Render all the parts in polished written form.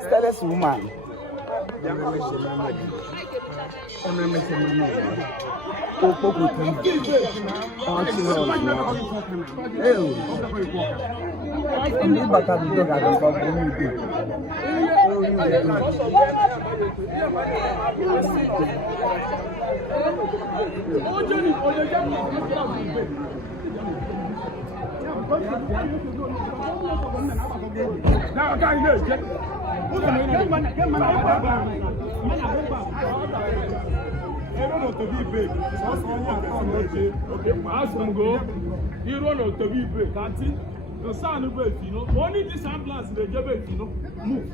Status woman. The son of it, you know, only this ambulance they give it, you know, move.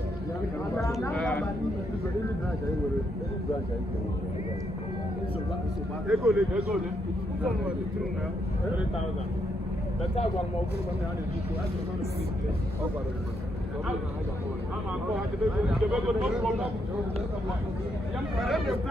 They go. 3,000. The time one more good money on the people.